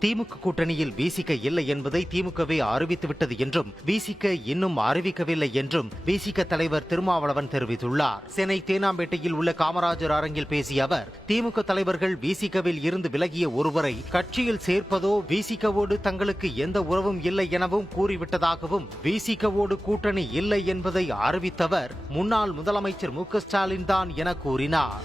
திமுக கூட்டணியில் விசிக இல்லை என்பதை திமுகவே அறிவித்துவிட்டது என்றும் விசிக இன்னும் அறிவிக்கவில்லை என்றும் விசிக தலைவர் திருமாவளவன் தெரிவித்துள்ளார். சென்னை தேனாம்பேட்டையில் உள்ள காமராஜர் அரங்கில் பேசிய அவர், திமுக தலைவர்கள் விசிகவில் இருந்து விலகிய ஒருவரை கட்சியில் சேர்ப்பதோ விசிகவோடு தங்களுக்கு எந்த உறவும் இல்லை எனவும் கூறிவிட்டதாகவும், விசிகவோடு கூட்டணி இல்லை என்பதை அறிவித்தவர் முன்னாள் முதலமைச்சர் மு.க. ஸ்டாலின் தான் என கூறினார்.